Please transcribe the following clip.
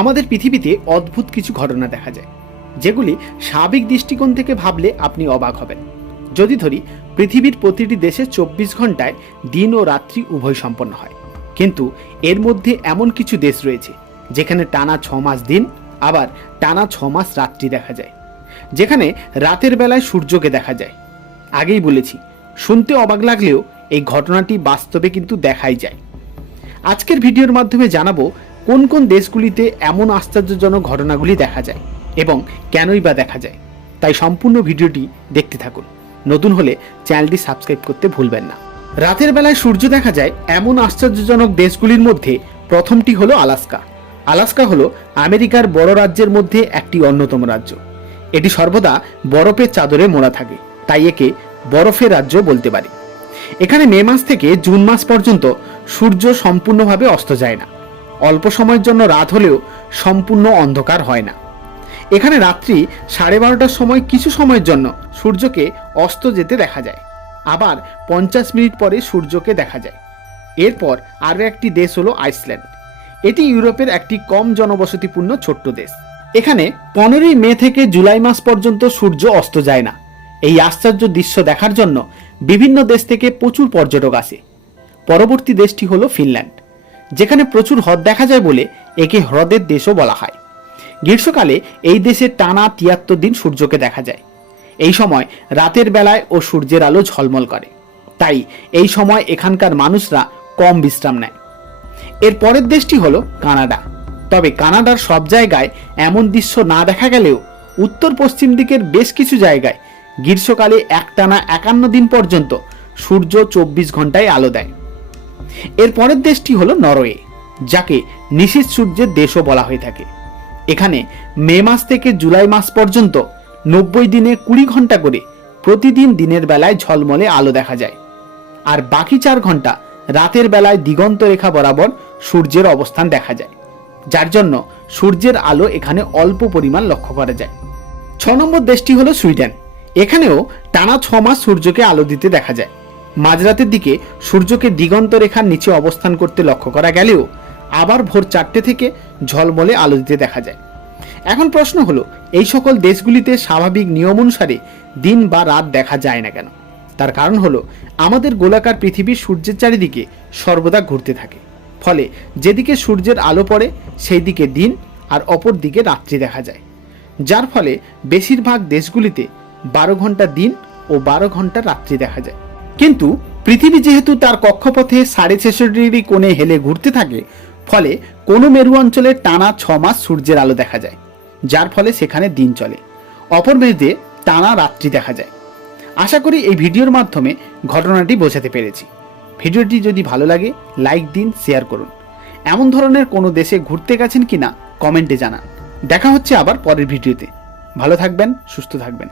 আমাদের পৃথিবীতে অদ্ভুত কিছু ঘটনা দেখা যায়, যেগুলি স্বাভাবিক দৃষ্টিকোণ থেকে ভাবলে আপনি অবাক হবেন। যদি ধরি, পৃথিবীর প্রতিটি দেশে চব্বিশ ঘন্টায় দিন ও রাত্রি উভয় সম্পন্ন হয়। কিন্তু এর মধ্যে এমন কিছু দেশ রয়েছে, যেখানে টানা ছ মাস দিন, আবার টানা ছ মাস রাত্রি দেখা যায়। যেখানে রাতের বেলায় সূর্যকে দেখা যায়। আগেই বলেছি, শুনতে অবাক লাগলেও এই ঘটনাটি বাস্তবে কিন্তু দেখাই যায়। আজকের ভিডিওর মাধ্যমে জানাব কোন কোন দেশগুলিতে এমন আশ্চর্যজনক ঘটনাগুলি দেখা যায় এবং কেনই বা দেখা যায়, তাই সম্পূর্ণ ভিডিওটি দেখতে থাকুন। নতুন হলে চ্যানেলটি সাবস্ক্রাইব করতে ভুলবেন না। রাতের বেলায় সূর্য দেখা যায় এমন আশ্চর্যজনক দেশগুলির মধ্যে, প্রথমটি হলো আলাস্কা। আলাস্কা হলো আমেরিকার বড় রাজ্যের মধ্যে একটি অন্যতম রাজ্য। এটি সর্বদা বরফের চাদরে মোড়া থাকে, তাই একে বরফের রাজ্য বলতে পারি। এখানে মে মাস থেকে জুন মাস পর্যন্ত সূর্য সম্পূর্ণভাবে অস্ত যায় না। অল্প সময়ের জন্য রাত হলেও সম্পূর্ণ অন্ধকার হয় না। এখানে রাত্রি সাড়ে বারোটার সময় কিছু সময়ের জন্য সূর্যকে অস্ত যেতে দেখা যায়। আবার পঞ্চাশ মিনিট পরে সূর্যকে দেখা যায়। এরপর আরও একটি দেশ হলো আইসল্যান্ড। এটি ইউরোপের একটি কম জনবসতিপূর্ণ ছোট্ট দেশ। এখানে পনেরোই মে থেকে জুলাই মাস পর্যন্ত সূর্য অস্ত যায় না। এই আশ্চর্য দৃশ্য দেখার জন্য বিভিন্ন দেশ থেকে প্রচুর পর্যটক আসে। পরবর্তী দেশটি হলো ফিনল্যান্ড। যেখানে প্রচুর হ্রদ দেখা যায় বলে একে হ্রদের দেশও বলা হয়। গ্রীষ্মকালে এই দেশে টানা তিয়াত্তর দিন সূর্যকে দেখা যায়। এই সময় রাতের বেলায় ও সূর্যের আলো ঝলমল করে। তাই এই সময় এখানকার মানুষরা কম বিশ্রাম নেয়। এর পরের দেশটি হলো কানাডা। তবে কানাডার সব জায়গায় এমন দৃশ্য না দেখা গেলেও উত্তর পশ্চিম দিকের বেশ কিছু জায়গায় গ্রীষ্মকালে একটানা একান্ন দিন পর্যন্ত সূর্য চব্বিশ ঘন্টায় আলো দেয়। এর পরের দেশটি হলো নরওয়ে, যাকে নিশীথ সূর্যের দেশও বলা হয়ে থাকে। এখানে মে মাস থেকে জুলাই মাস পর্যন্ত নব্বই দিনে কুড়ি ঘণ্টা করে প্রতিদিন দিনের বেলায় ঝলমলে আলো দেখা যায়। আর বাকি চার ঘণ্টা রাতের বেলায় দিগন্ত রেখা বরাবর সূর্যের অবস্থান দেখা যায়, যার জন্য সূর্যের আলো এখানে অল্প পরিমাণ লক্ষ্য করা যায়। ছ নম্বর দেশটি হলো সুইডেন। এখানেও টানা ছ মাস সূর্যকে আলো দিতে দেখা যায়। মাঝরাতের দিকে সূর্যকে দিগন্ত রেখার নিচে অবস্থান করতে লক্ষ্য করা গেলেও আবার ভোর চারটে থেকে ঝলমলে আলো দিতে দেখা যায়। এখন প্রশ্ন হলো, এই সকল দেশগুলিতে স্বাভাবিক নিয়ম অনুসারে দিন বা রাত দেখা যায় না কেন? তার কারণ হলো, আমাদের গোলাকার পৃথিবী সূর্যের চারিদিকে সর্বদা ঘুরতে থাকে। ফলে যেদিকে সূর্যের আলো পড়ে সেই দিকে দিন আর অপর দিকে রাত্রি দেখা যায়। যার ফলে বেশিরভাগ দেশগুলিতে বারো ঘণ্টা দিন ও বারো ঘণ্টা রাত্রি দেখা যায়। কিন্তু পৃথিবী যেহেতু তার কক্ষপথে সাড়ে ছেষট্টি ডিগ্রি কোণে হেলে ঘুরতে থাকে, ফলে কোনো মেরু অঞ্চলে টানা ছ মাস সূর্যের আলো দেখা যায়, যার ফলে সেখানে দিন চলে। অপর মেরুতে টানা রাত্রি দেখা যায়। আশা করি এই ভিডিওর মাধ্যমে ঘটনাটি বোঝাতে পেরেছি। ভিডিওটি যদি ভালো লাগে, লাইক দিন, শেয়ার করুন। এমন ধরনের কোনো দেশে ঘুরতে গেছেন কিনা, কমেন্টে জানান। দেখা হচ্ছে আবার পরের ভিডিওতে। ভালো থাকবেন, সুস্থ থাকবেন।